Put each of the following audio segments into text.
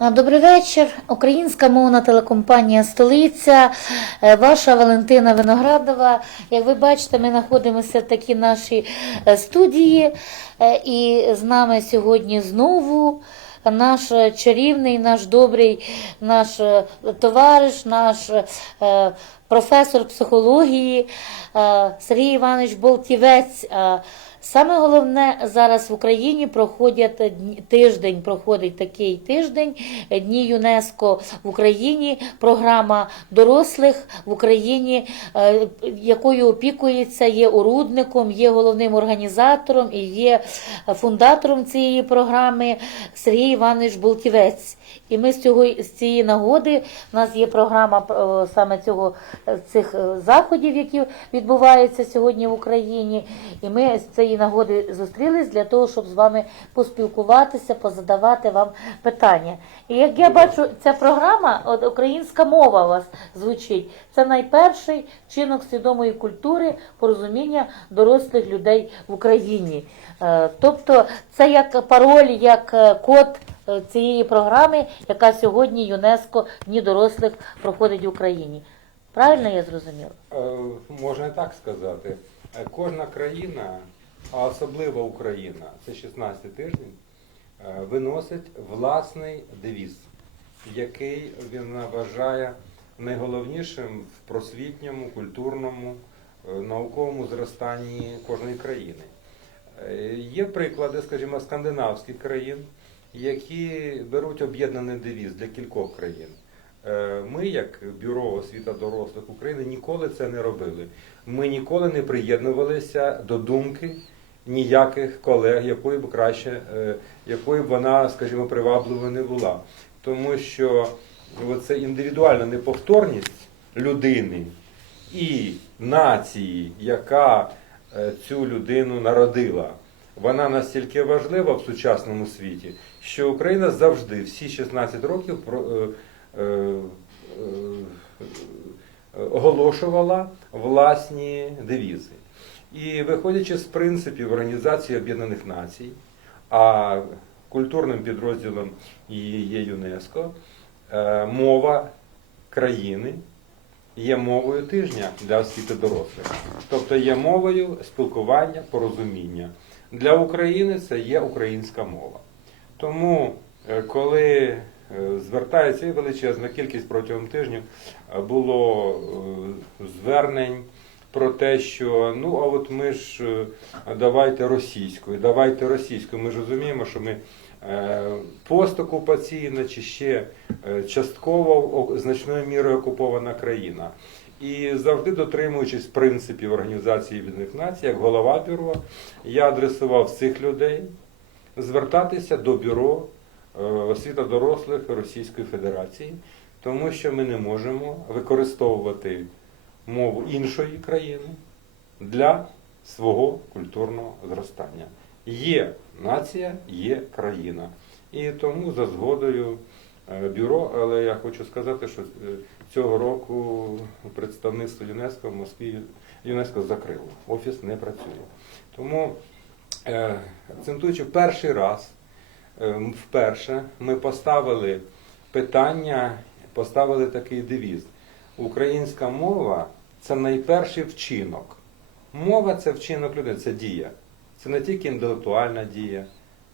Добрий вечір. Українська мовна телекомпанія Столиця, е, ваша Валентина Виноградова. Як ви бачите, ми знаходимося в такій нашій е, студії, е, і з нами сьогодні знову наш чарівний, наш добрий, наш товариш, наш професор психології Сергій Іванович Болтівець. Саме головне зараз в Україні проходять тиждень, проходить такий тиждень Дні ЮНЕСКО в Україні. Програма дорослих в Україні, е, якою опікується, є орудником, є головним організатором і є фундатором цієї програми Сергій Іванович Болтівець. І ми з цього з цієї нагоди в нас є програма е, саме цього е, цих заходів, які відбуваються сьогодні в Україні. І ми з цієї нагоди зустрілись для того, щоб з вами поспілкуватися, позадавати вам питання. І як я бачу, ця програма, от українська мова у вас звучить. Це найперший чинок свідомої культури порозуміння дорослих людей в Україні. Е, Тобто, це як пароль, як е, код е, цієї програми, яка сьогодні ЮНЕСКО Дні дорослих проходить в Україні. Правильно я зрозуміла? Можна так сказати. Кожна країна, а особливо Україна, це 16 тиждень, е, виносить власний девіз, який він вважає найголовнішим в просвітньому, культурному, е, науковому зростанні кожної країни. Е, Є приклади, скажімо, скандинавських країн, які беруть об'єднаний девіз для кількох країн. Ми, як бюро освіта дорослих України, ніколи це не робили. Ми ніколи не приєднувалися до думки ніяких колег, якої б краще, е, якою б вона, скажімо, привабливою не була. Тому що це індивідуальна неповторність людини і нації, яка е, цю людину народила. Вона настільки важлива в сучасному світі, що Україна завжди, всі 16 років, е, оголошувала власні девізи. І виходячи з принципів Організації Об'єднаних Націй, а культурним підрозділом є ЮНЕСКО, е, мова країни є мовою тижня для освіти дорослих. Тобто є мовою спілкування, порозуміння. Для України це є українська мова. Тому, е, коли е, звертається величезна кількість протягом тижнів е, було звернень про те, що ну а от ми ж е, давайте російською, давайте російською. Ми ж розуміємо, що ми е, постокупаційна чи ще е, частково значною мірою окупована країна. І завжди дотримуючись принципів Організації Об'єднаних Націй, як голова бюро, я адресував цих людей звертатися до бюро освіта дорослих Російської Федерації, тому що ми не можемо використовувати мову іншої країни для свого культурного зростання. Є нація, є країна. І тому за згодою е, бюро, але я хочу сказати, що е, цього року представництво ЮНЕСКО в Москві ЮНЕСКО закрило. Офіс не працює. Тому, е, акцентуючи перший раз, вперше ми поставили питання, поставили такий девіз. Українська мова це найперший вчинок. Мова це вчинок людини, це дія. Це не тільки інтелектуальна дія,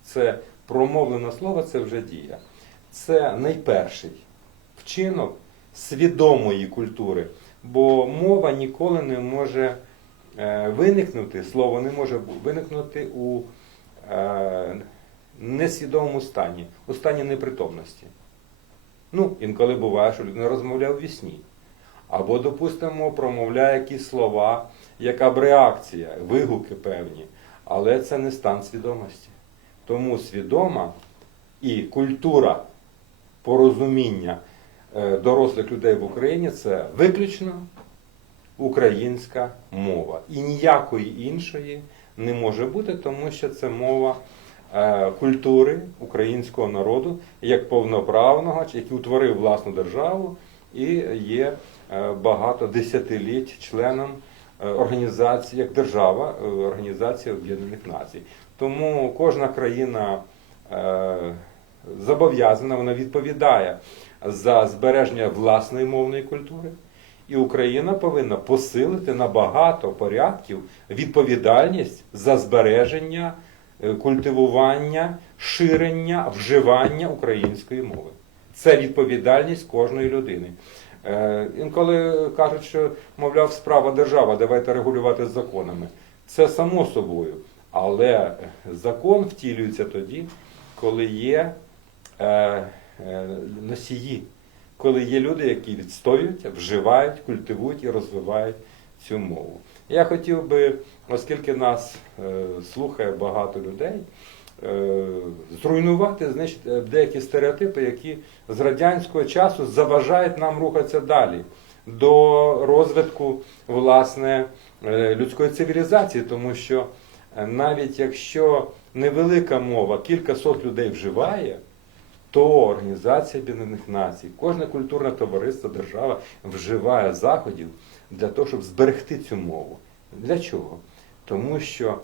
це промовлене слово, це вже дія. Це найперший вчинок свідомої культури, бо мова ніколи не може е, виникнути, слово не може виникнути у е, несвідомому стані, у стані непритомності. Ну, інколи буває, що людина розмовляє в вісні. Або, допустимо, промовляє якісь слова, яка б реакція, вигуки певні, але це не стан свідомості. Тому свідома і культура порозуміння е, дорослих людей в Україні це виключно українська мова. І ніякої іншої не може бути, тому що це мова е, культури українського народу як повноправного, який утворив власну державу і є багато десятиліть членом е, організації, як держава, е, Організації Об'єднаних Націй. Тому кожна країна е, зобов'язана, вона відповідає за збереження власної мовної культури. І Україна повинна посилити на багато порядків відповідальність за збереження, е, культивування, ширення, вживання української мови. Це відповідальність кожної людини. Е, Інколи кажуть, що, мовляв, справа держава, давайте регулювати законами. Це само собою. Але закон втілюється тоді, коли є е, е, носії, коли є люди, які відстоюють, вживають, культивують і розвивають цю мову. Я хотів би, оскільки нас слухає багато людей, зруйнувати значить, е, деякі стереотипи, які з радянського часу заважають нам рухатися далі до розвитку власне е, людської цивілізації, тому що е, навіть якщо невелика мова, кілька сот людей вживає, то Організація Об'єднаних Націй, кожне культурне товариство, держава вживає заходів для того, щоб зберегти цю мову. Для чого? Тому що е,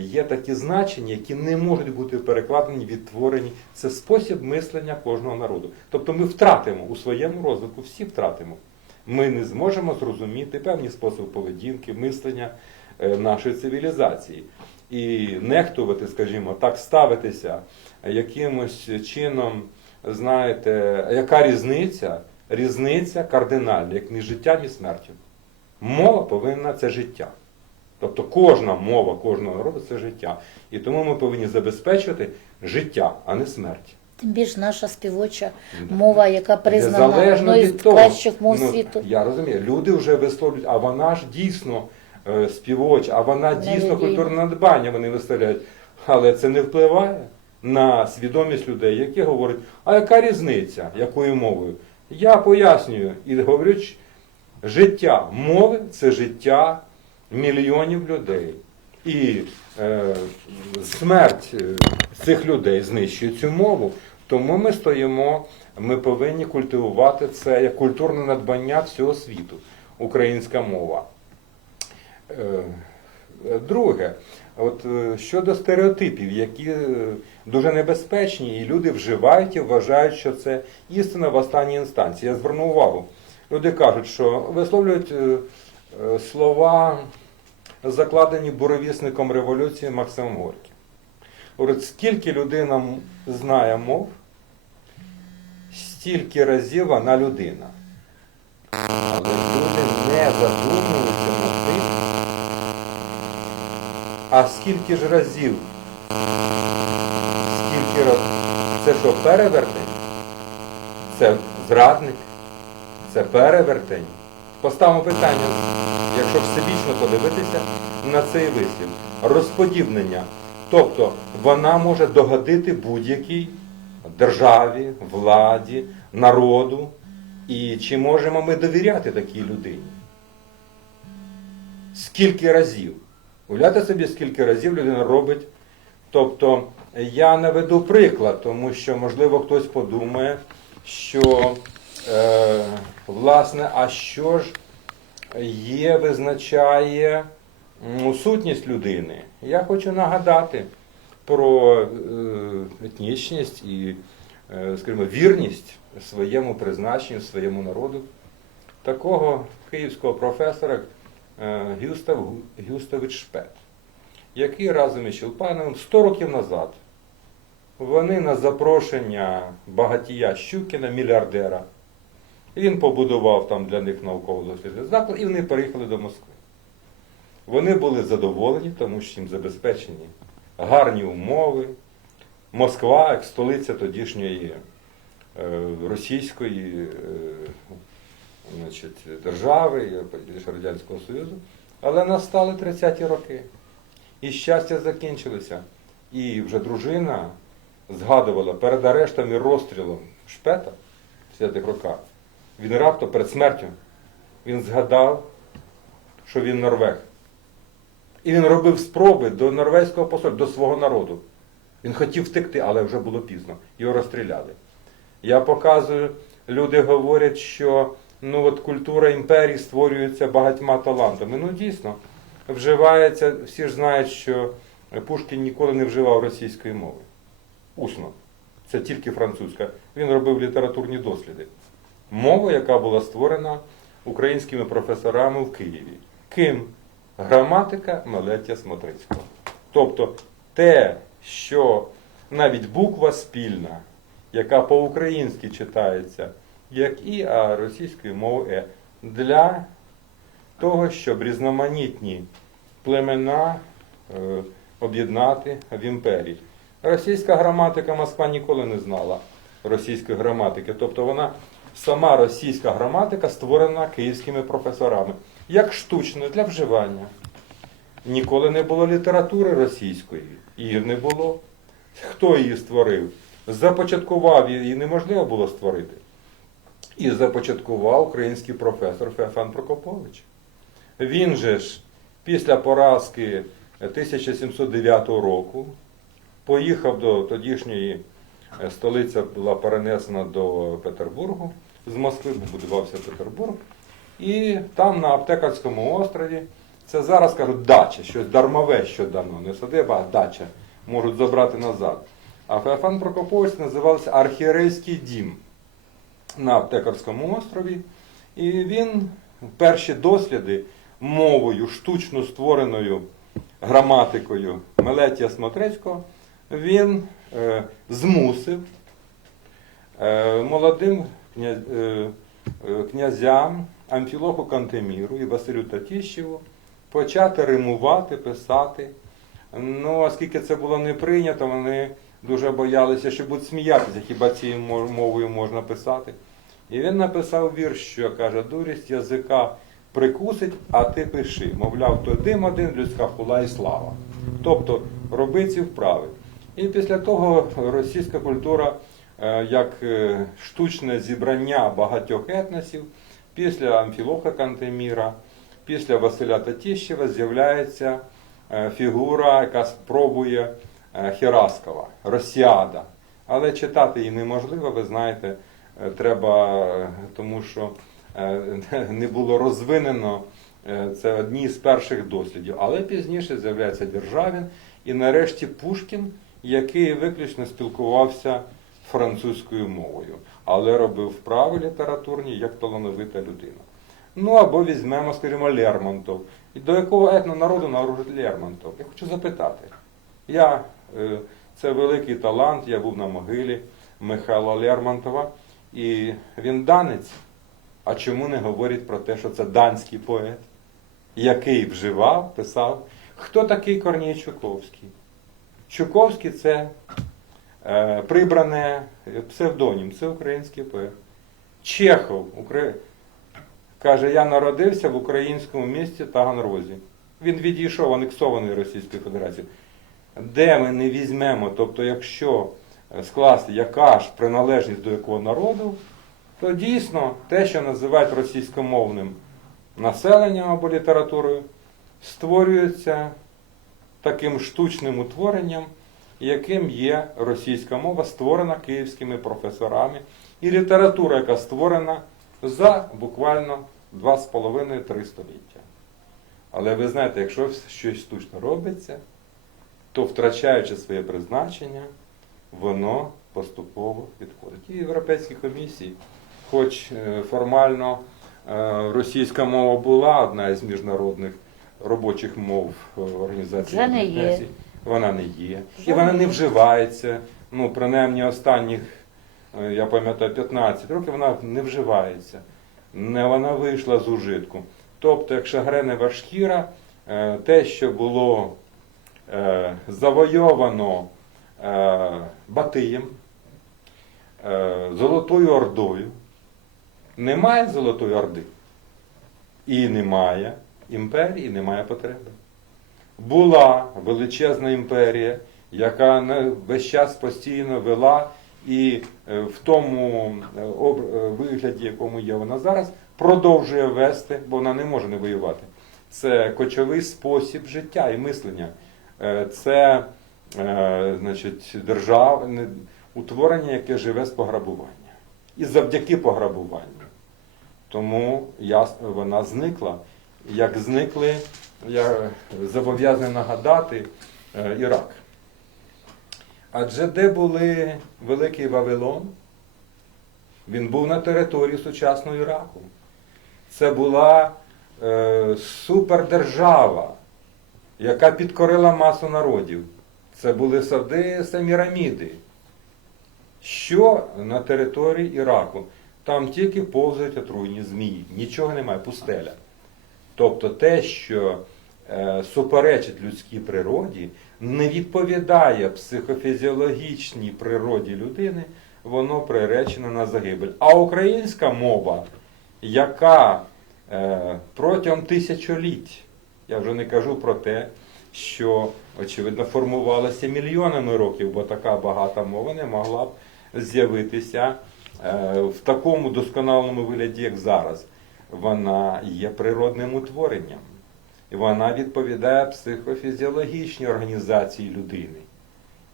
є такі значення, які не можуть бути перекладені, відтворені. Це спосіб мислення кожного народу. Тобто ми втратимо у своєму розвитку, всі втратимо. Ми не зможемо зрозуміти певні способи поведінки, мислення е, нашої цивілізації. І нехтувати, скажімо, так ставитися якимось чином, знаєте, яка різниця? Різниця кардинальна, як ні життя, ні смертю. Мова повинна це життя. Тобто кожна мова кожного народу це життя. І тому ми повинні забезпечувати життя, а не смерть. Тим більше наша співоча мова, яка признана одною з кращих мов ну, світу. Я розумію, люди вже висловлюють, а вона ж дійсно е, співоча, а вона дійсно Нелюдійна. культурне надбання вони виставляють. Але це не впливає на свідомість людей, які говорять, а яка різниця, якою мовою? Я пояснюю і говорю, життя мови це життя мільйонів людей. І е, смерть е, цих людей знищує цю мову. Тому ми стоїмо, ми повинні культивувати це як культурне надбання всього світу, українська мова. Е, Друге, от е, щодо стереотипів, які е, дуже небезпечні, і люди вживають і вважають, що це істина в останній інстанції. Я зверну увагу. Люди кажуть, що висловлюють слова, закладені буровісником революції Максимом Горьким. Говорить, скільки людина знає мов, стільки разів вона людина. Але люди не задумуються над тим, а скільки ж разів? Скільки разів? Це що, перевертень? Це зрадник? Це перевертень? Поставимо питання, якщо всебічно подивитися на цей вислів. Розподібнення. Тобто вона може догодити будь-якій державі, владі, народу. І чи можемо ми довіряти такій людині? Скільки разів? Уявляєте собі, скільки разів людина робить. Тобто я наведу приклад, тому що, можливо, хтось подумає, що е, власне, а що ж є, визначає м, сутність людини. Я хочу нагадати про е, етнічність і, е, скажімо, вірність своєму призначенню, своєму народу. Такого київського професора е, Гюстав Гюставич Шпет, який разом із Щелпановим 100 років назад вони на запрошення багатія Щукіна, мільярдера, він побудував там для них науково-дослідний заклад, і вони переїхали до Москви. Вони були задоволені, тому що їм забезпечені гарні умови. Москва, як столиця тодішньої е, російської е, значить, держави, Радянського Союзу. Але настали 30-ті роки. І щастя закінчилося. І вже дружина згадувала перед арештом і розстрілом шпета в 50-х роках. Він раптом перед смертю він згадав, що він норвег. І він робив спроби до норвезького посольства, до свого народу. Він хотів втекти, але вже було пізно. Його розстріляли. Я показую, люди говорять, що ну от культура імперії створюється багатьма талантами. Ну дійсно, вживається, всі ж знають, що Пушкін ніколи не вживав російської мови. Усно. це тільки французька. Він робив літературні досліди. Мова, яка була створена українськими професорами в Києві. Ким? Граматика Мелетія Смотрицького. Тобто те, що навіть буква спільна, яка по-українськи читається, як і, а російською мовою е, для того, щоб різноманітні племена е, об'єднати в імперії. Російська граматика Москва ніколи не знала російської граматики. Тобто вона сама російська граматика створена київськими професорами, як штучно для вживання. Ніколи не було літератури російської, її не було. Хто її створив? Започаткував її неможливо було створити. І започаткував український професор Феофан Прокопович. Він же ж після поразки 1709 року поїхав до тодішньої е, столиця була перенесена до Петербургу, з Москви бо будувався Петербург. І там на Аптекарському острові, це зараз кажуть дача, щось дармове, що дано, не садиба, а дача, можуть забрати назад. А Феофан Прокопович називався Архієрейський дім на Аптекарському острові. І він перші досліди мовою, штучно створеною граматикою Мелетія Смотрецького, він е, змусив е, молодим е, е, князям Амфілоху Кантеміру і Василю Татіщеву почати римувати, писати. Ну, оскільки це було не прийнято, вони дуже боялися, що будуть сміятися, хіба цією мовою можна писати. І він написав вірш, що каже, дурість язика прикусить, а ти пиши. Мовляв, то дим один, людська хула і слава. Тобто роби ці вправи. І після того російська культура, як е, штучне зібрання багатьох етносів, після Амфілоха Кантеміра, після Василя Татіщева з'являється е, фігура, яка спробує е, Хераскова, Росіада. Але читати її неможливо, ви знаєте, е, треба, е, тому що е, не було розвинено. Е, Це одні з перших дослідів. Але пізніше з'являється Державін і нарешті Пушкін, який виключно спілкувався французькою мовою, але робив вправи літературні як талановита людина. Ну або візьмемо, скажімо, Лермонтов. І до якого етнонароду належить Лермонтов? Я хочу запитати. Я, е, це великий талант, я був на могилі Михайла Лермонтова, і він данець. А чому не говорять про те, що це данський поет, який вживав, писав? Хто такий Корній Чуковський? Чуковський це прибране е, псевдонім, це український поет. Чехов Укра... каже, я народився в українському місті Таганрозі. Він відійшов анексований Російською Федерацією. Де ми не візьмемо, тобто, якщо е, скласти яка ж приналежність до якого народу, то дійсно те, що називають російськомовним населенням або літературою, створюється таким штучним утворенням, яким є російська мова, створена київськими професорами, і література, яка створена за буквально 2,5-3 століття. Але ви знаєте, якщо щось штучно робиться, то втрачаючи своє призначення, воно поступово відходить. І в Європейській комісії, хоч е, формально е, російська мова була одна із міжнародних робочих мов е, організації. Вона не є. І вона не вживається. Ну, принаймні останніх, е, я пам'ятаю, 15 років вона не вживається. Не вона вийшла з ужитку. Тобто, як шагренева шкіра, е, те, що було е, завойовано Батиєм, Золотою Ордою, немає Золотої Орди. І немає імперії, і немає потреби. Була величезна імперія, яка весь час постійно вела і е, в тому е, е, вигляді, якому є вона зараз, продовжує вести, бо вона не може не воювати. Це кочовий спосіб життя і мислення. Це значить, державне утворення, яке живе з пограбування. І завдяки пограбуванню. Тому яс- вона зникла. Як зникли, я зобов'язаний нагадати е, Ірак. Адже де були Великий Вавилон? Він був на території сучасного Іраку. Це була е, супердержава, яка підкорила масу народів. Це були сади Семіраміди. Що на території Іраку? Там тільки повзають отруйні змії, нічого немає, пустеля. Тобто те, що е, суперечить людській природі, не відповідає психофізіологічній природі людини, воно приречено на загибель. А українська мова, яка е, протягом тисячоліть, я вже не кажу про те, що, очевидно, формувалася мільйонами років, бо така багата мова не могла б з'явитися е, в такому досконалому вигляді, як зараз. Вона є природним утворенням. І вона відповідає психофізіологічній організації людини.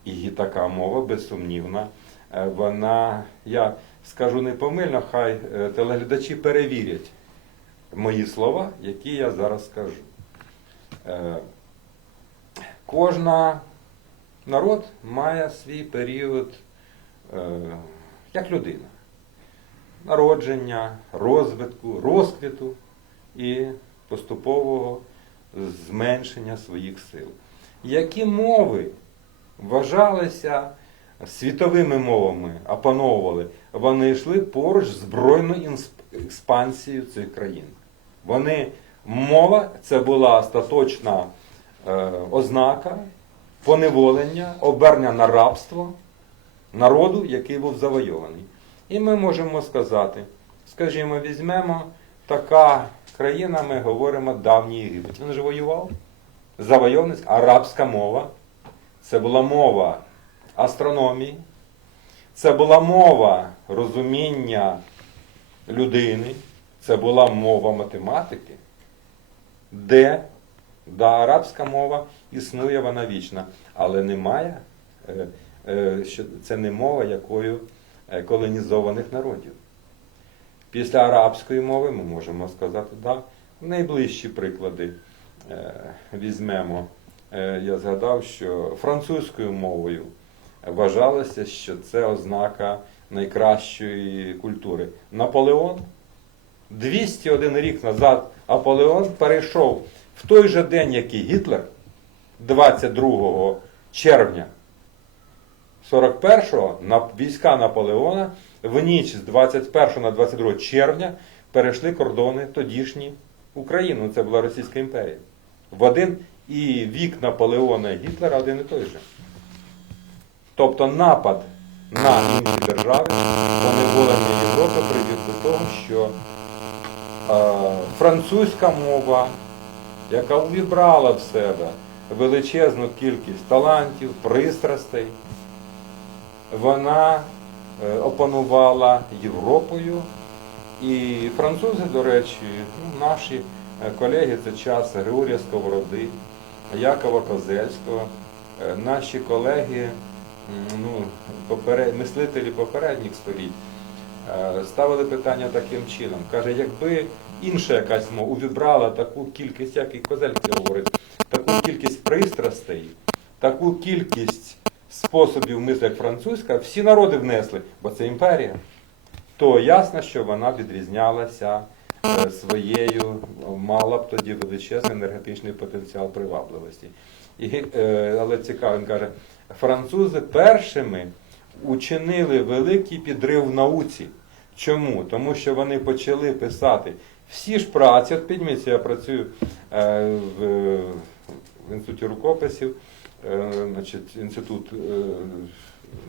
І така мова, безсумнівна, е, вона, я скажу непомильно, хай е, телеглядачі перевірять мої слова, які я зараз скажу. Е, Кожна народ має свій період як людина. Народження, розвитку, розквіту і поступового зменшення своїх сил. Які мови вважалися світовими мовами, опановували, вони йшли поруч з збройною експансією цих країн. Вони, мова це була остаточна е, ознака поневолення, обернення на рабство народу, який був завойований. І ми можемо сказати, скажімо, візьмемо така країна, ми говоримо давній Єгипет. Він ж воював. Завойовницька арабська мова. Це була мова астрономії, це була мова розуміння людини, це була мова математики, де да, арабська мова існує вона вічна, але немає, е, е, що це не мова якою колонізованих народів. Після арабської мови ми можемо сказати, да, найближчі приклади е, візьмемо. Е, я згадав, що французькою мовою вважалося, що це ознака найкращої культури. Наполеон 201 рік назад Аполеон перейшов в той же день, як і Гітлер, 22 червня 41-го на війська Наполеона в ніч з 21 на 22 червня перейшли кордони тодішні України. Це була Російська імперія. В один і вік Наполеона і Гітлера один і той же. Тобто напад на інші держави, поневолення Європи привів до того, що е, французька мова, яка увібрала в себе величезну кількість талантів, пристрастей, вона е, опанувала Європою. І французи, до речі, ну, наші е, колеги це час Григорія Сковороди, Якова Козельського, е, наші колеги, ну, поперед... мислителі попередніх століть, ставили питання таким чином. Каже, якби інша якась мова увібрала таку кількість, як і Козельський говорить, таку кількість пристрастей, таку кількість способів мислення, як французька, всі народи внесли, бо це імперія то ясно, що вона відрізнялася е, своєю, мала б тоді величезний енергетичний потенціал привабливості. І, е, але цікаво, він каже, французи першими учинили великий підрив в науці. Чому? Тому що вони почали писати всі ж праці, от підміться, я працюю е, в, інституті рукописів, значить, інститут е,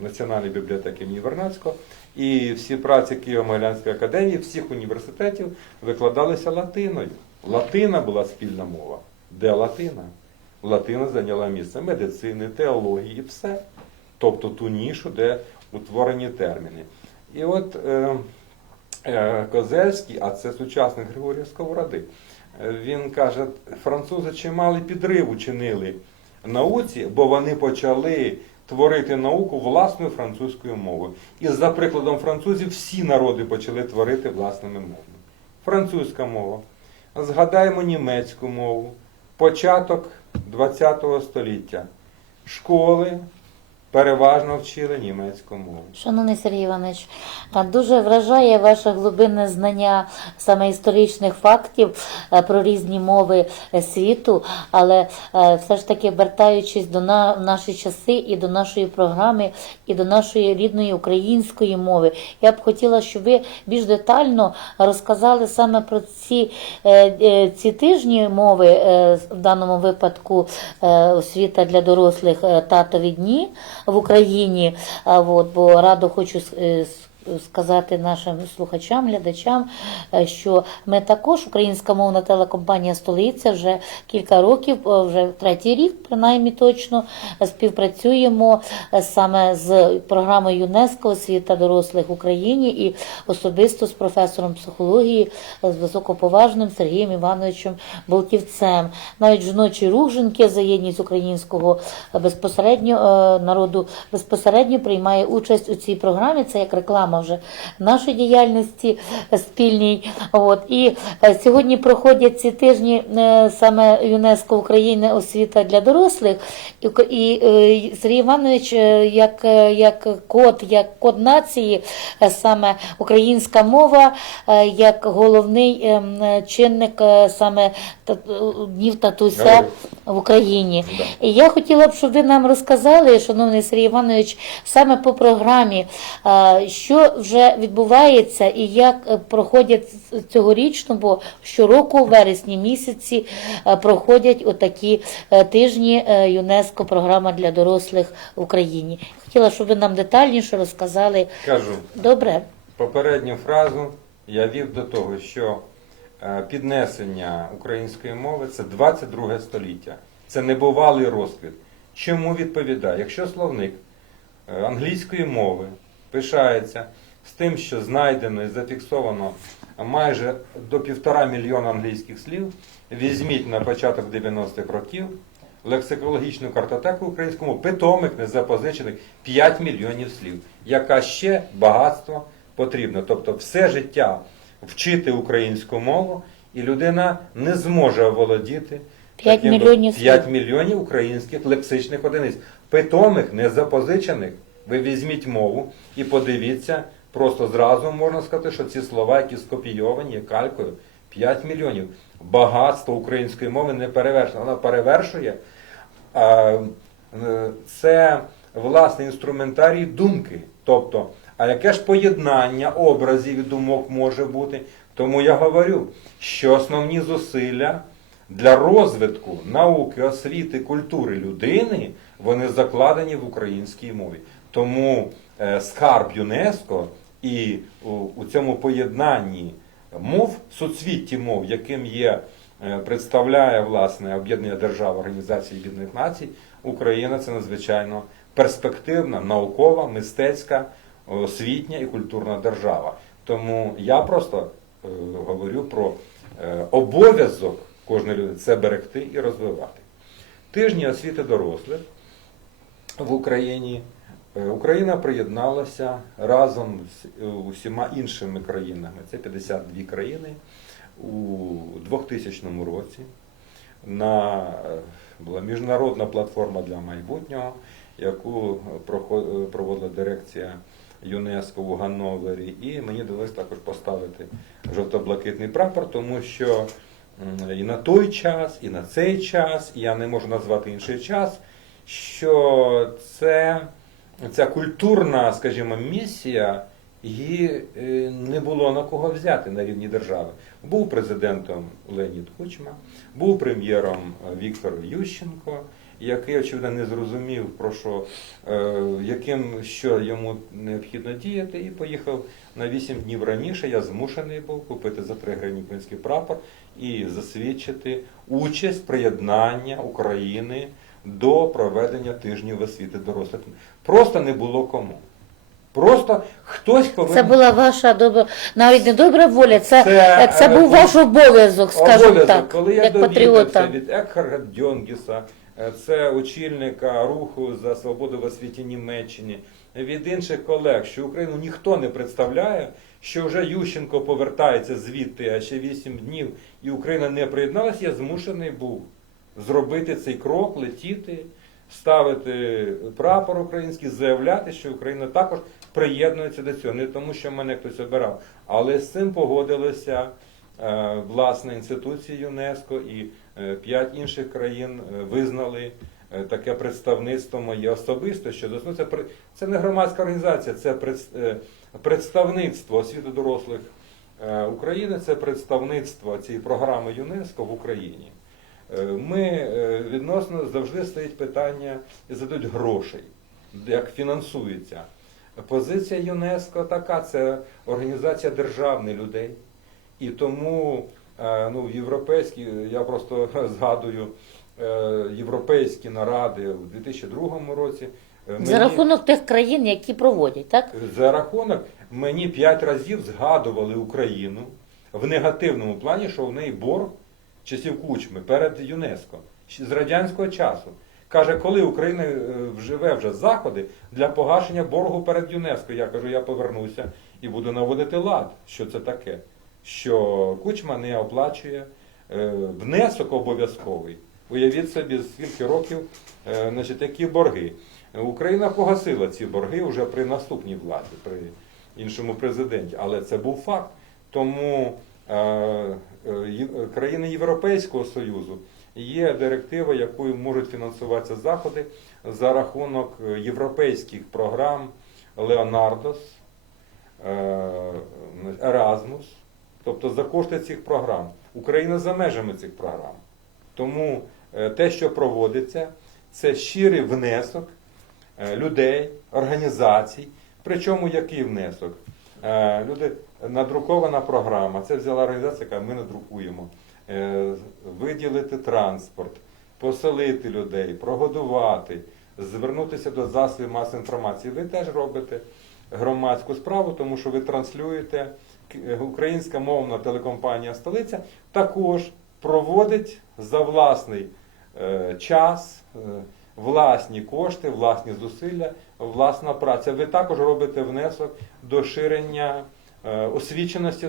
Національної бібліотеки імені Вернадського, і всі праці Києво-Могилянської академії, всіх університетів викладалися латиною. Латина була спільна мова. Де латина? Латина зайняла місце медицини, теології і все. Тобто ту нішу, де утворені терміни. І от е, е, Козельський, а це сучасник Григорія Сковороди, е, він каже, французи чималий підрив учинили науці, бо вони почали творити науку власною французькою мовою. І за прикладом французів всі народи почали творити власними мовами. Французька мова. Згадаємо німецьку мову, початок ХХ століття. Школи переважно вчили німецьку мову. Шановний Сергій Іванович, а, дуже вражає ваше глибинне знання саме історичних фактів е, про різні мови е, світу, але е, все ж таки вертаючись до на наші часи і до нашої програми, і до нашої рідної української мови, я б хотіла, щоб ви більш детально розказали саме про ці, е, е, ці тижні мови, е, в даному випадку е, освіта для дорослих е, татові дні в Україні. От, бо радо хочу е, сказати нашим слухачам, глядачам, е, що ми також, українська мовна телекомпанія Столиця, вже кілька років, е, вже третій рік, принаймні точно, співпрацюємо е, саме з програмою ЮНЕСКО освіта дорослих в Україні і особисто з професором психології з високоповажним Сергієм Івановичем Болтівцем. Навіть жіночий рух жінки за єдність українського безпосередньо народу безпосередньо приймає участь у цій програмі. Це як реклама вже нашої діяльності спільній. От і е, сьогодні проходять ці тижні е, саме ЮНЕСКО України освіта для дорослих. І, і е, Сергій Іванович, як, як код, як код нації, саме українська мова, як головний чинник саме днів татуся в Україні. І я хотіла б, щоб ви нам розказали, шановний Сергій Іванович, саме по програмі, а, що вже відбувається і як е, проходять цьогорічно, бо щороку у вересні місяці е, проходять отакі е, тижні ЮНЕСКО програма для дорослих в Україні. Хотіла, щоб ви нам детальніше розказали. Кажу, Добре, попередню фразу я вів до того, що піднесення української мови це 22 століття. Це небувалий розквіт. Чому відповідає? Якщо словник англійської мови пишається з тим, що знайдено і зафіксовано майже до півтора мільйона англійських слів, візьміть на початок 90-х років лексикологічну картотеку українському питомих незапозичених 5 мільйонів слів, яка ще багатство потрібно. Тобто все життя вчити українську мову, і людина не зможе оволодіти П'ять мільйонів 5 мільйонів українських лексичних одиниць. Питомих, незапозичених. Ви візьміть мову і подивіться, просто зразу можна сказати, що ці слова, які скопійовані калькою, 5 мільйонів. Багатство української мови не перевершено. Вона перевершує. Е, це власне інструментарій думки. Тобто, а яке ж поєднання образів і думок може бути? Тому я говорю, що основні зусилля для розвитку науки, освіти, культури людини вони закладені в українській мові. Тому е, скарб ЮНЕСКО і у, цьому поєднанні мов, соцвітті мов, яким є, е, представляє власне Об'єднання держав Організації Об'єднаних Націй, Україна це надзвичайно перспективна, наукова, мистецька, освітня і культурна держава. Тому я просто е, говорю про обов'язок кожної людини це берегти і розвивати. Тижні освіти дорослих в Україні. Е, Україна приєдналася разом з е, усіма іншими країнами. Це 52 країни у 2000 році. На е, була міжнародна платформа для майбутнього, яку проводила дирекція ЮНЕСКО у Ганновері. І мені довелося також поставити жовто-блакитний прапор, тому що і на той час, і на цей час, і я не можу назвати інший час, що це ця культурна, скажімо, місія, її е, не було на кого взяти на рівні держави. Був президентом Леонід Кучма, був прем'єром Віктор Ющенко, який, очевидно, не зрозумів, про що, е, яким що йому необхідно діяти, і поїхав на 8 днів раніше. Я змушений був купити за 3 гривні український прапор і засвідчити участь приєднання України до проведення тижнів освіти дорослих. Просто не було кому. Просто хтось повинен... це була ваша добра, навіть не добра воля, це, Це, це, е, був ваш обов'язок, скажімо Обов'язок. так, Коли я як довідався патріота. від Екхарда Дьонгіса, е, це очільника руху за свободу в освіті Німеччини, від інших колег, що Україну ніхто не представляє, що вже Ющенко повертається звідти, а ще 8 днів, і Україна не приєдналася, я змушений був зробити цей крок, летіти ставити прапор український, заявляти, що Україна також приєднується до цього. Не тому, що мене хтось обирав, але з цим погодилися е, власне інституції ЮНЕСКО і е, п'ять інших країн е, визнали таке представництво моє особисто. Що ну, це, це не громадська організація, це представництво освіти дорослих України, це представництво цієї програми ЮНЕСКО в Україні. Е, Ми е, відносно завжди стоїть питання і задають грошей, як фінансується. Позиція ЮНЕСКО така, це організація державних людей. І тому е, ну, європейські, я просто згадую європейські наради в 2002 році. е, За рахунок тих країн, які проводять, так? за рахунок мені п'ять разів згадували Україну в негативному плані, що в неї борг часів кучми перед ЮНЕСКО з радянського часу. Каже, коли Україна е, вживе вже заходи для погашення боргу перед ЮНЕСКО. Я кажу, я повернуся і буду наводити лад. Що це таке? Що кучма не оплачує е, внесок обов'язковий. Уявіть собі, скільки років е, значить, які борги. Україна погасила ці борги вже при наступній владі, при іншому президенті. Але це був факт. Тому країни Європейського Союзу є директива, якою можуть фінансуватися заходи за рахунок е, європейських програм Леонардос, Еразмус, тобто за кошти цих програм. Україна за межами цих програм. Тому е, те, що проводиться, це щирий внесок е, людей, організацій. Причому який внесок? Е, Люди, надрукована програма. Це взяла організація, яка ми надрукуємо. Е, Виділити транспорт, поселити людей, прогодувати, звернутися до засобів масової інформації. Ви теж робите громадську справу, тому що ви транслюєте. Е, Українська мовна телекомпанія Столиця також проводить за власний е, час, власні кошти, власні зусилля, власна праця. Ви також робите внесок до ширення освіченості